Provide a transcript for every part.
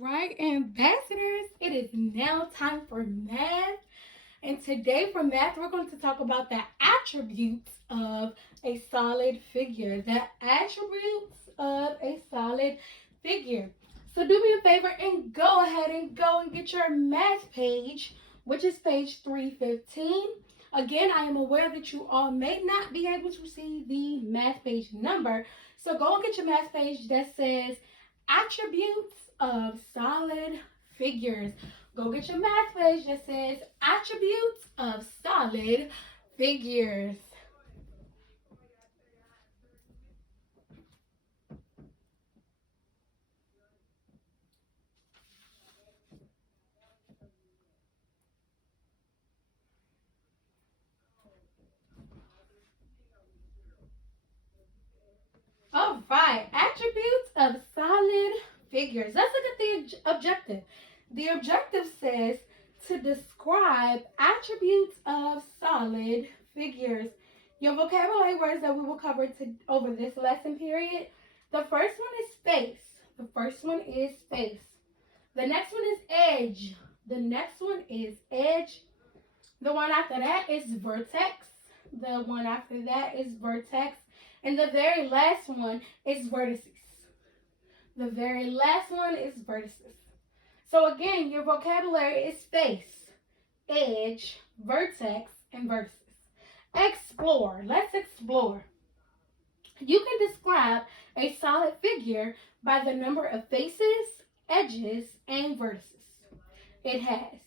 right, ambassadors, it is now time for math. And today for math, we're going to talk about the attributes of a solid figure. The attributes of a solid figure. So do me a favor and go ahead and get your math page, which is page 315. Again, I am aware that you all may not be able to see the math page number. So go and get your math page that says attributes of solid figures. Go get your math page that says attributes of solid figures. All right, attributes of solid figures. Let's look at the objective. The objective says to describe attributes of solid figures. Your vocabulary words that we will cover over this lesson period. The first one is space. The first one is space. The next one is edge. The next one is edge. The one after that is vertex. The one after that is vertex. And the very last one is vertices. The very last one is vertices. So again, your vocabulary is space, edge, vertex, and vertices. Explore. Let's explore. You can describe a solid figure by the number of faces, edges, and vertices it has.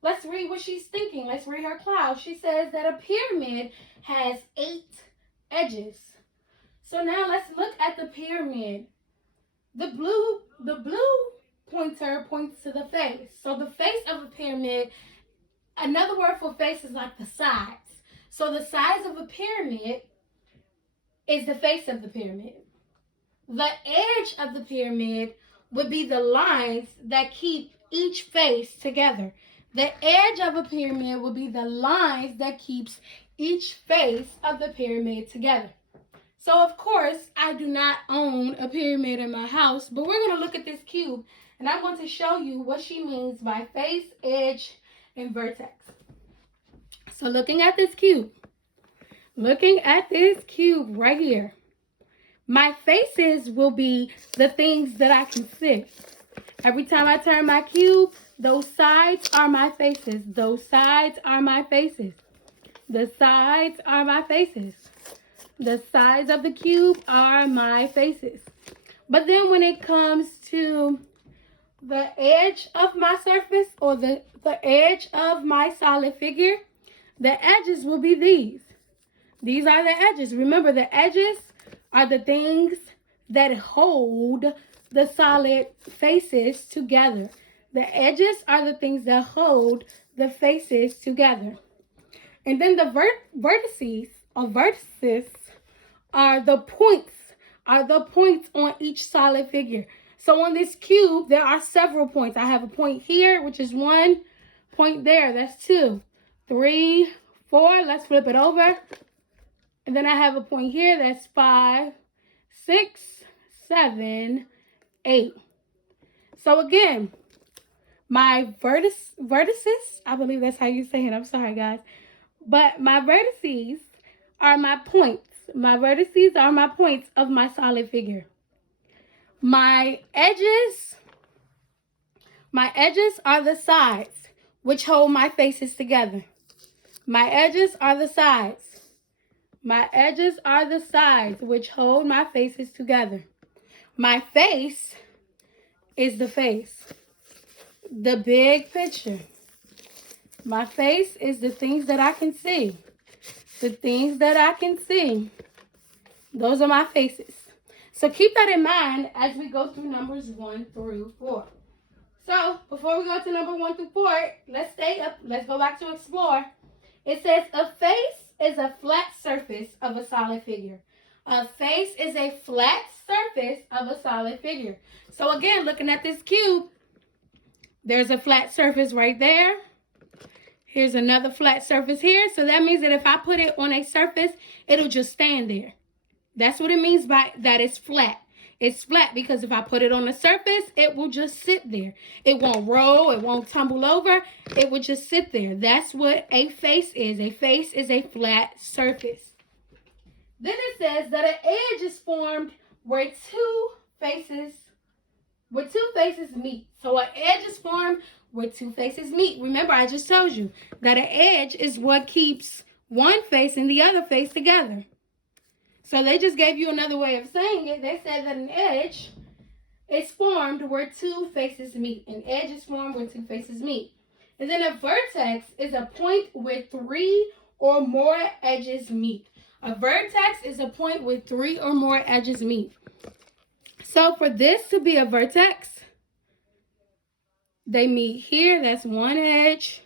Let's read what she's thinking. Let's read her cloud. She says that a pyramid has 8 edges. So now let's look at the pyramid. The blue pointer points to the face. So the face of a pyramid, another word for face is like the sides. So the sides of a pyramid is the face of the pyramid. The edge of the pyramid would be the lines that keep each face together. The edge of a pyramid would be the lines that keeps each face of the pyramid together. So of course, I do not own a pyramid in my house, but we're going to look at this cube and I'm going to show you what she means by face, edge, and vertex. So looking at this cube right here, my faces will be the things that I can see. Every time I turn my cube, those sides are my faces. Those sides are my faces. The sides are my faces. The sides of the cube are my faces. But then when it comes to the edge of my surface or the edge of my solid figure, the edges will be these. These are the edges. Remember, the edges are the things that hold the solid faces together. The edges are the things that hold the faces together. And then the vertices are the points on each solid figure. So on this cube, there are several points. I have a point here, which is 1 point there. That's 2, 3, 4. Let's flip it over. And then I have a point here. That's 5, 6, 7, 8. So again, my vertices, I believe that's how you say it. I'm sorry, guys. But my vertices are my points. My vertices are my points of my solid figure. My edges are the sides which hold my faces together. My edges are the sides. My edges are the sides which hold my faces together. My face is the face. The big picture. My face is the things that I can see. The things that I can see. Those are my faces. So keep that in mind as we go through numbers 1 through 4. So before we go to number 1 through 4, let's stay up. Let's go back to explore. It says a face is a flat surface of a solid figure. A face is a flat surface of a solid figure. So again, looking at this cube, there's a flat surface right there. Here's another flat surface here. So that means that if I put it on a surface, it'll just stand there. That's what it means by that it's flat. It's flat because if I put it on the surface, it will just sit there. It won't roll. It won't tumble over. It will just sit there. That's what a face is. A face is a flat surface. Then it says that an edge is formed where two faces meet. So an edge is formed where two faces meet. Remember, I just told you that an edge is what keeps one face and the other face together. So they just gave you another way of saying it. They said that an edge is formed where two faces meet. An edge is formed where two faces meet. And then a vertex is a point where three or more edges meet. A vertex is a point where three or more edges meet. So for this to be a vertex, they meet here. That's one edge.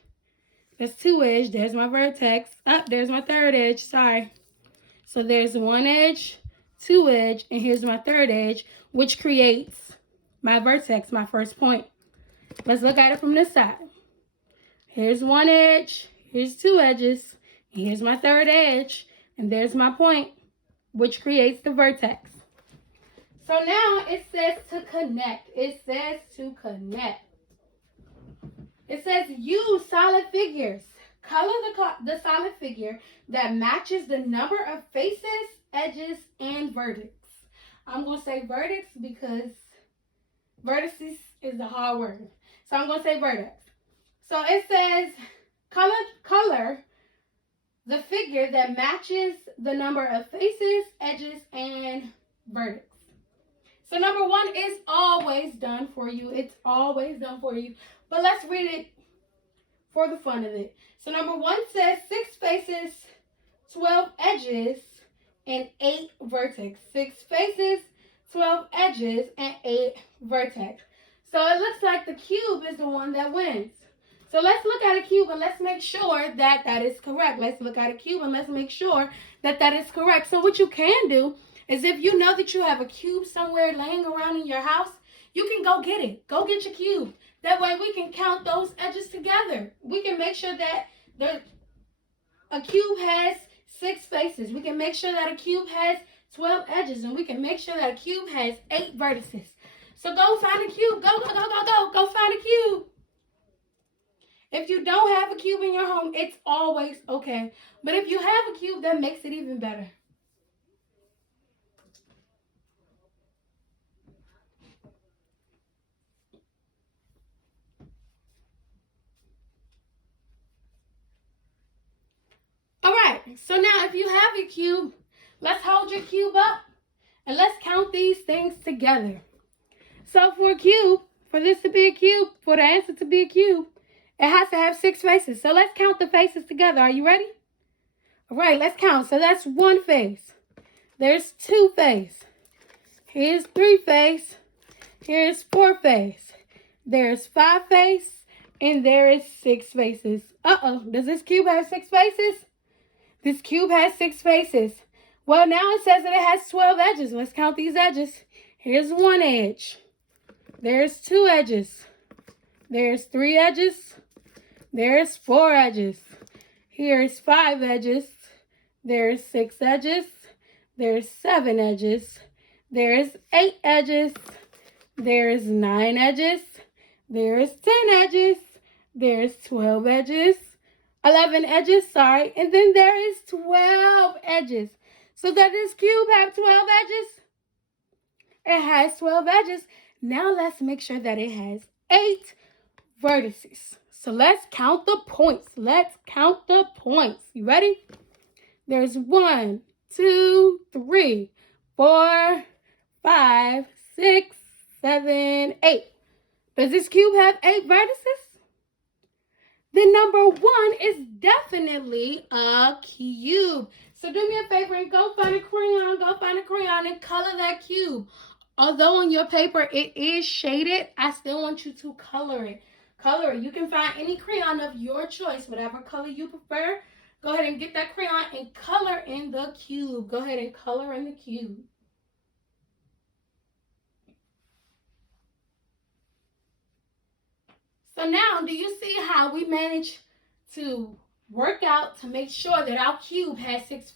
That's two edge. There's my vertex. There's my third edge. Sorry. So there's one edge, two edge, and here's my third edge, which creates my vertex, my first point. Let's look at it from this side. Here's one edge. Here's two edges. And here's my third edge. And there's my point, which creates the vertex. So now it says to connect. It says to connect. It says use solid figures. Color the solid figure that matches the number of faces, edges, and vertex. I'm going to say vertex because vertices is a hard word. So I'm going to say vertex. So it says color the figure that matches the number of faces, edges, and vertex. So number one is always done for you. It's always done for you. But let's read it for the fun of it. So number one says 6 faces, 12 edges, and 8 vertex. 6 faces, 12 edges, and 8 vertex. So it looks like the cube is the one that wins. So let's look at a cube and let's make sure that that is correct. Let's look at a cube and let's make sure that that is correct. So what you can do is if you know that you have a cube somewhere laying around in your house, you can go get it. Go get your cube. That way we can count those edges together. We can make sure that a cube has 6 faces. We can make sure that a cube has 12 edges. And we can make sure that a cube has 8 vertices. So go find a cube. Go find a cube. If you don't have a cube in your home, it's always okay. But if you have a cube, that makes it even better. All right, so now if you have your cube, let's hold your cube up and let's count these things together. So for a cube, for this to be a cube, for the answer to be a cube, it has to have 6 faces. So let's count the faces together. Are you ready? All right, let's count. So that's 1 face. There's 2 face. Here's 3 face. Here's 4 face. There's 5 face. And there is 6 faces. Does this cube have 6 faces? This cube has 6 faces. Well, now it says that it has 12 edges. Let's count these edges. Here's 1 edge. There's 2 edges. There's 3 edges. There's 4 edges. Here's 5 edges. There's 6 edges. There's 7 edges. There's 8 edges. There's 9 edges. There's 10 edges. There's 12 edges. 11 edges, sorry. And then there is 12 edges. So does this cube have 12 edges? It has 12 edges. Now let's make sure that it has 8 vertices. So let's count the points. Let's count the points. You ready? There's 1, 2, 3, 4, 5, 6, 7, 8. Does this cube have 8 vertices? Then number 1 is definitely a cube. So do me a favor and go find a crayon and color that cube. Although on your paper it is shaded, I still want you to color it. Color it. You can find any crayon of your choice, whatever color you prefer. Go ahead and get that crayon and color in the cube. Go ahead and color in the cube. So now, do you see how we managed to work out to make sure that our cube has 6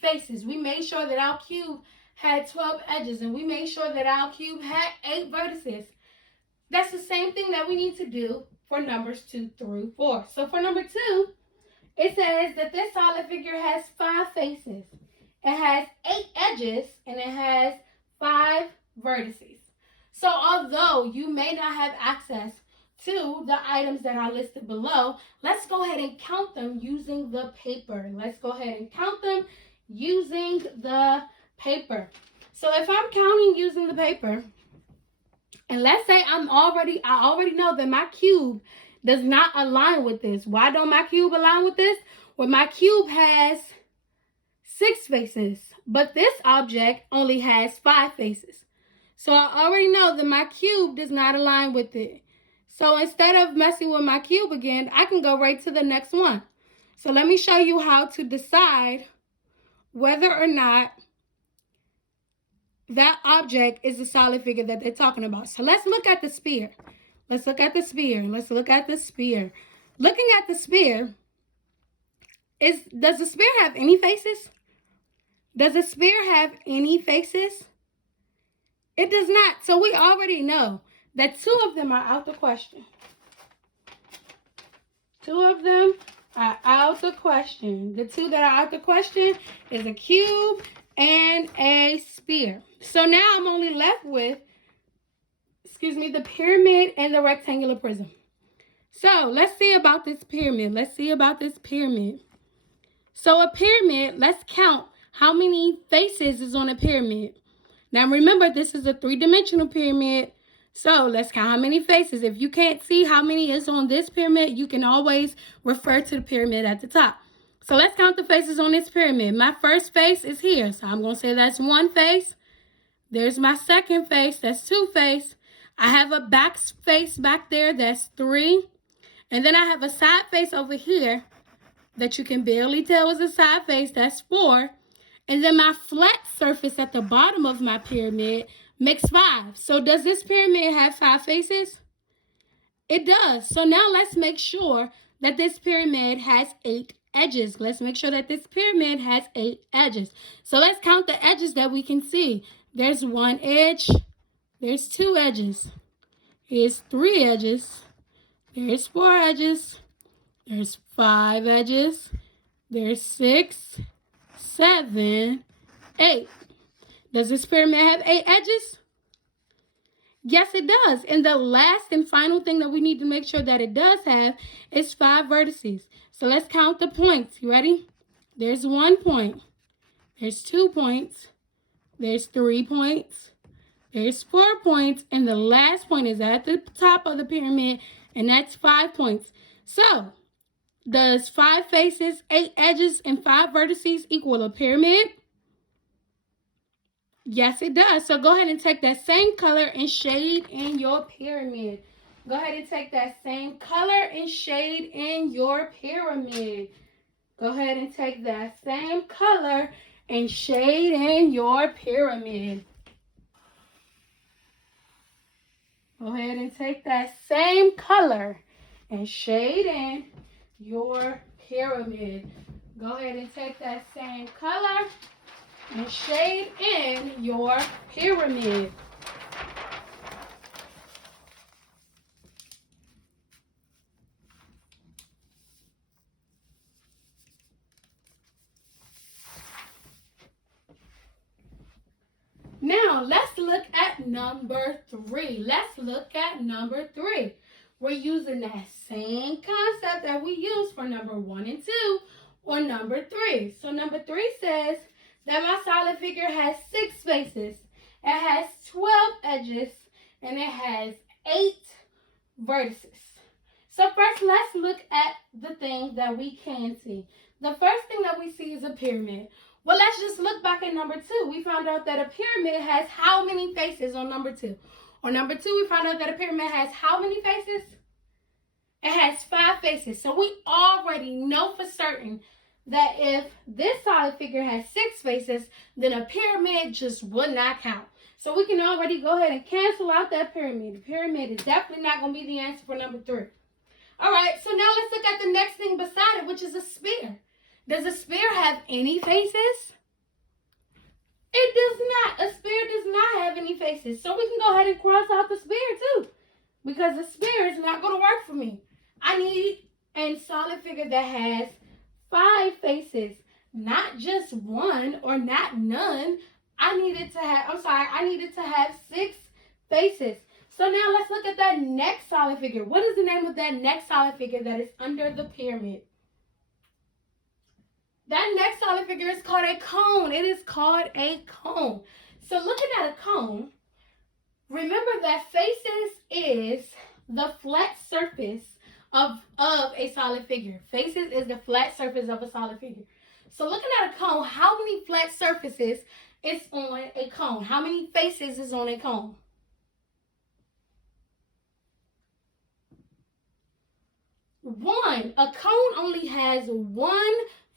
faces? We made sure that our cube had 12 edges, and we made sure that our cube had 8 vertices. That's the same thing that we need to do for numbers 2 through 4. So for number 2, it says that this solid figure has 5 faces. It has 8 edges, and it has 5 vertices. So although you may not have access to the items that are listed below, let's go ahead and count them using the paper. Let's go ahead and count them using the paper. So if I'm counting using the paper, and let's say I already know that my cube does not align with this. Why don't my cube align with this? Well, my cube has 6 faces, but this object only has 5 faces. So I already know that my cube does not align with it. So instead of messing with my cube again, I can go right to the next one. So let me show you how to decide whether or not that object is a solid figure that they're talking about. So let's look at the sphere. Let's look at the sphere. Let's look at the sphere. Looking at the sphere, does the sphere have any faces? Does the sphere have any faces? It does not. So we already know that 2 of them are out the question. 2 of them are out the question. The 2 that are out the question is a cube and a sphere. So now I'm only left with, the pyramid and the rectangular prism. So let's see about this pyramid. So a pyramid, let's count how many faces is on a pyramid. Now remember, this is a 3-dimensional pyramid. So let's count how many faces. If you can't see how many is on this pyramid, you can always refer to the pyramid at the top. So let's count the faces on this pyramid. My first face is here. So I'm going to say that's 1 face. There's my second face. That's 2 face. I have a back face back there. That's 3. And then I have a side face over here that you can barely tell is a side face. That's 4. And then my flat surface at the bottom of my pyramid makes 5. So does this pyramid have 5 faces? It does. So now let's make sure that this pyramid has 8 edges. Let's make sure that this pyramid has 8 edges. So let's count the edges that we can see. There's 1 edge. There's 2 edges. Here's 3 edges. There's 4 edges. There's 5 edges. There's 6, 7, 8. Does this pyramid have 8 edges? Yes, it does. And the last and final thing that we need to make sure that it does have is 5 vertices. So let's count the points. You ready? There's 1 point. There's 2 points. There's 3 points. There's 4 points. And the last point is at the top of the pyramid, and that's 5 points. So does 5 faces, 8 edges, and 5 vertices equal a pyramid? Yes, it does. So go ahead and take that same color and shade in your pyramid. Go ahead and take that same color and shade in your pyramid. Go ahead and take that same color and shade in your pyramid. Go ahead and take that same color and shade in your pyramid. Go ahead and take that same color and shade in your pyramid. Now, let's look at number 3. We're using that same concept that we used for number 1 and 2 on number 3. So number 3 says that my solid figure has 6 faces. It has 12 edges, and it has 8 vertices. So first, let's look at the things that we can see. The first thing that we see is a pyramid. Well, let's just look back at number 2. We found out that a pyramid has how many faces on number 2? On number 2, we found out that a pyramid has how many faces? It has 5 faces. So we already know for certain that if this solid figure has 6 faces, then a pyramid just would not count. So we can already go ahead and cancel out that pyramid. The pyramid is definitely not going to be the answer for number 3. All right, so now let's look at the next thing beside it, which is a sphere. Does a sphere have any faces? It does not. A sphere does not have any faces. So we can go ahead and cross out the sphere too. Because the sphere is not going to work for me. I need a solid figure that has 5 faces. Not just one or not none. I needed to have 6 faces. So now let's look at that next solid figure. What is the name of that next solid figure that is under the pyramid? That next solid figure is called a cone. It is called a cone. So looking at a cone, remember that faces is the flat surface of a solid figure. Faces is the flat surface of a solid figure. So looking at a cone, how many flat surfaces is on a cone? How many faces is on a cone? 1. A cone only has 1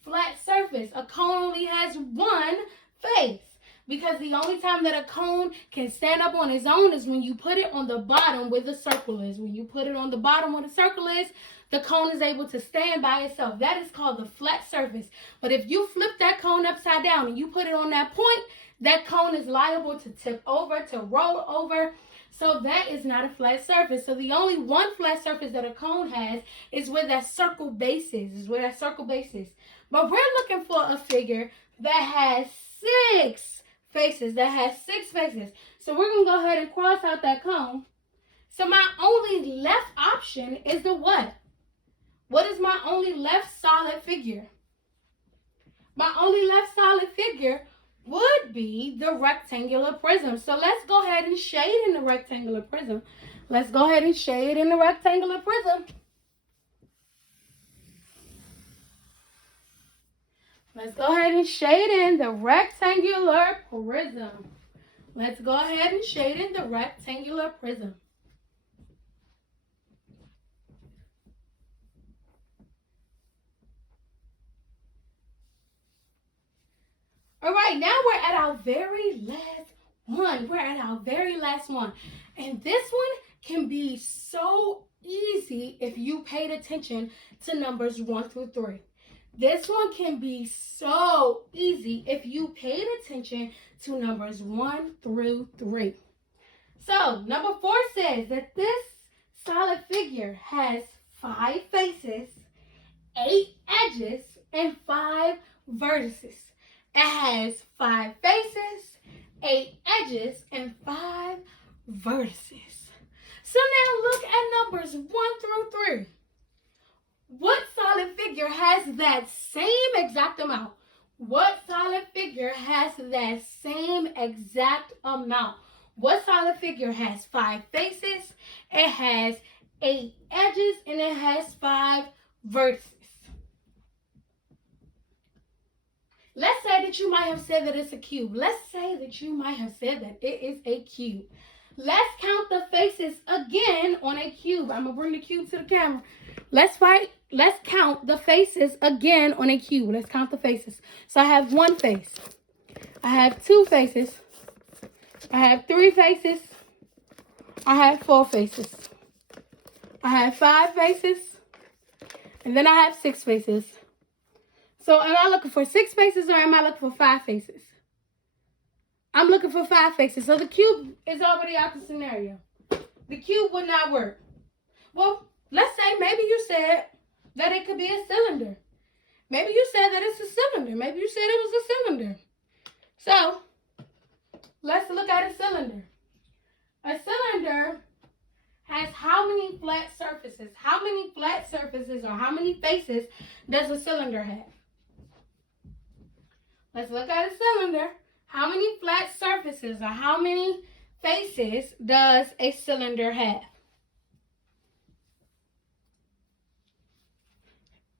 flat surface. A cone only has 1 face. Because the only time that a cone can stand up on its own is when you put it on the bottom where the circle is. When you put it on the bottom where the circle is, the cone is able to stand by itself. That is called the flat surface. But if you flip that cone upside down and you put it on that point, that cone is liable to tip over, to roll over. So that is not a flat surface. So the only 1 flat surface that a cone has is where that circle base is. But we're looking for a figure that has 6 faces. So we're going to go ahead and cross out that cone. So my only left option is the what? What is my only left solid figure? My only left solid figure would be the rectangular prism. So let's go ahead and shade in the rectangular prism. Let's go ahead and shade in the rectangular prism. Let's go ahead and shade in the rectangular prism. Let's go ahead and shade in the rectangular prism. All right, now we're at our very last one. And this one can be so easy if you paid attention to numbers 1 through 3. This one can be so easy if you paid attention to numbers 1 through 3. So, number 4 says that this solid figure has 5 faces, 8 edges, and 5 vertices. It has 5 faces, 8 edges, and 5 vertices. So now look at numbers 1 through 3. What solid figure has that same exact amount? What solid figure has that same exact amount? What solid figure has 5 faces, it has 8 edges, and it has 5 vertices? Let's say that you might have said that it's a cube. Let's say that you might have said that it is a cube. Let's count the faces again on a cube. I'm going to bring the cube to the camera. Let's count the faces again on a cube. Let's count the faces. So I have 1 face. I have 2 faces. I have 3 faces. I have 4 faces. I have 5 faces. And then I have 6 faces. So am I looking for 6 faces or am I looking for 5 faces? I'm looking for 5 faces. So the cube is already out the scenario. The cube would not work. Well, let's say maybe you said that it could be a cylinder. Maybe you said that it's a cylinder. Maybe you said it was a cylinder. So let's look at a cylinder. A cylinder has how many flat surfaces? How many flat surfaces or how many faces does a cylinder have? Let's look at a cylinder. How many flat surfaces or how many faces does a cylinder have?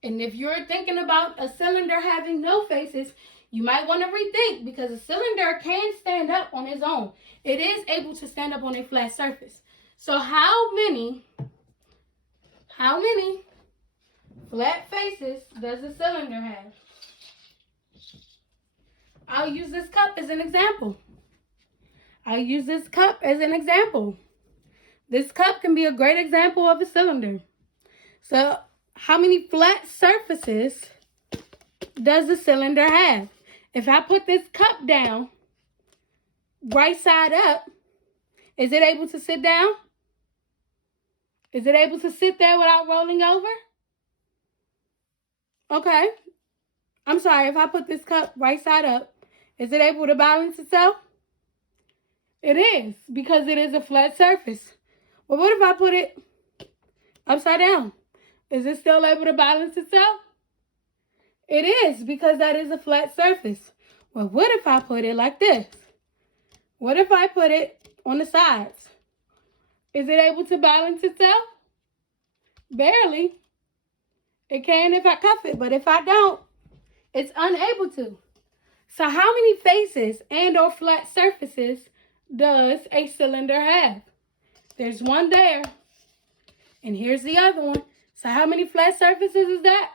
And if you're thinking about a cylinder having no faces, you might want to rethink because a cylinder can stand up on its own. It is able to stand up on a flat surface. So how many flat faces does a cylinder have? I'll use this cup as an example. This cup can be a great example of a cylinder. So how many flat surfaces does the cylinder have? If I put this cup down right side up, is it able to sit down? Is it able to sit there without rolling over? Okay. I'm sorry, if I put this cup right side up, is it able to balance itself? It is, because it is a flat surface. Well, what if I put it upside down? Is it still able to balance itself? It is, because that is a flat surface. Well, what if I put it like this? What if I put it on the sides? Is it able to balance itself? Barely. It can if I cuff it, but if I don't, it's unable to. So how many faces and or flat surfaces does a cylinder have? There's one there, and here's the other one. So how many flat surfaces is that?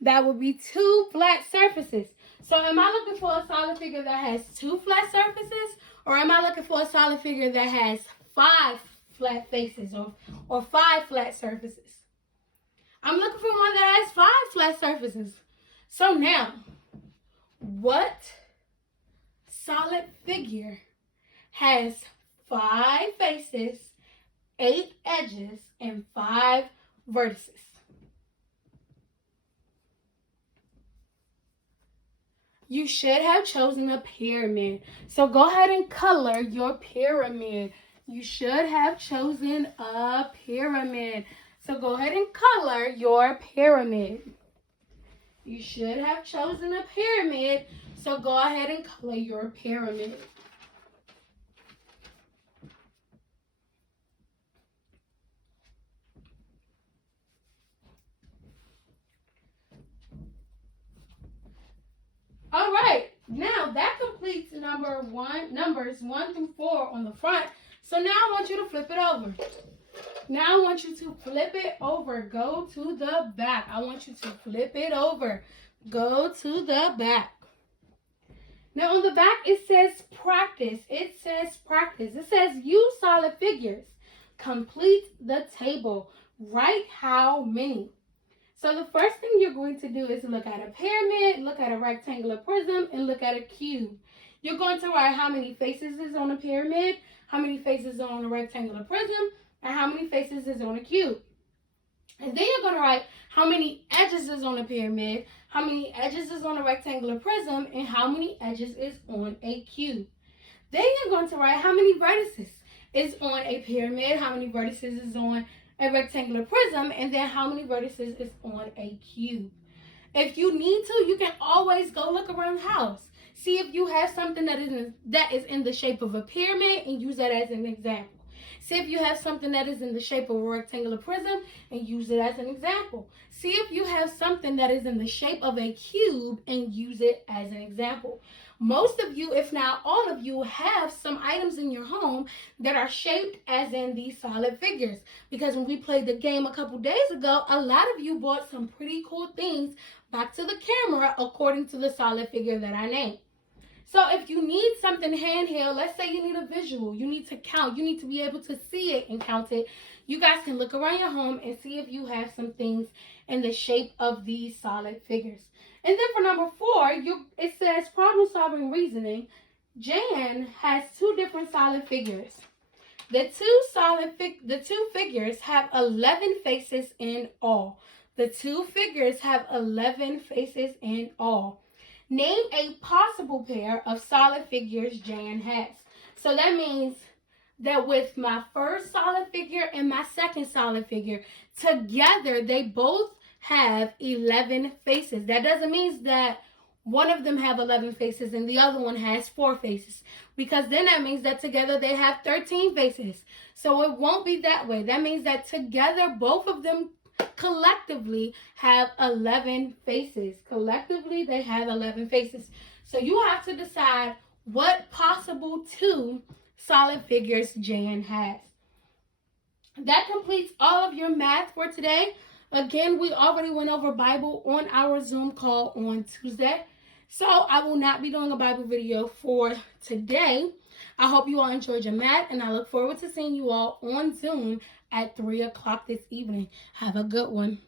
That would be 2 flat surfaces. So am I looking for a solid figure that has 2 flat surfaces, or am I looking for a solid figure that has 5 flat faces or 5 flat surfaces? I'm looking for one that has 5 flat surfaces. So now, what solid figure has 5 faces, 8 edges, and 5 vertices? You should have chosen a pyramid. So go ahead and color your pyramid. You should have chosen a pyramid. So go ahead and color your pyramid. You should have chosen a pyramid. So go ahead and color your pyramid. All right, now that completes numbers 1 through 4 on the front. So now I want you to flip it over. Now I want you to flip it over. Go to the back. I want you to flip it over. Go to the back. Now on the back it says practice. It says practice. It says use solid figures. Complete the table. Write how many. So the first thing you're going to do is look at a pyramid, look at a rectangular prism, and look at a cube. You're going to write how many faces is on a pyramid, how many faces are on a rectangular prism, and how many faces is on a cube. And then you're going to write how many edges is on a pyramid, how many edges is on a rectangular prism, and how many edges is on a cube. Then you're going to write how many vertices is on a pyramid, how many vertices is on a rectangular prism, and then how many vertices is on a cube. If you need to, you can always go look around the house. See if you have something that is in the shape of a pyramid and use that as an example. See if you have something that is in the shape of a rectangular prism and use it as an example. See if you have something that is in the shape of a cube and use it as an example. Most of you, if not all of you, have some items in your home that are shaped as in these solid figures. Because when we played the game a couple days ago, a lot of you bought some pretty cool things back to the camera according to the solid figure that I named. So if you need something handheld, let's say you need a visual, you need to count, you need to be able to see it and count it, you guys can look around your home and see if you have some things in the shape of these solid figures. And then for number 4, it says problem solving reasoning. Jan has 2 different solid figures. The two figures have 11 faces in all. The 2 figures have 11 faces in all. Name a possible pair of solid figures Jan has. So that means that with my first solid figure and my second solid figure, together they both have 11 faces. That doesn't mean that one of them have 11 faces and the other one has 4 faces, because then that means that together they have 13 faces. So it won't be that way. That means that together both of them collectively have 11 faces. Collectively they have 11 faces. So you have to decide what possible 2 solid figures Jan has. That completes all of your math for today. Again, we already went over Bible on our Zoom call on Tuesday. So I will not be doing a Bible video for today. I hope you all enjoyed your math, and I look forward to seeing you all on Zoom at 3 o'clock this evening. Have a good one.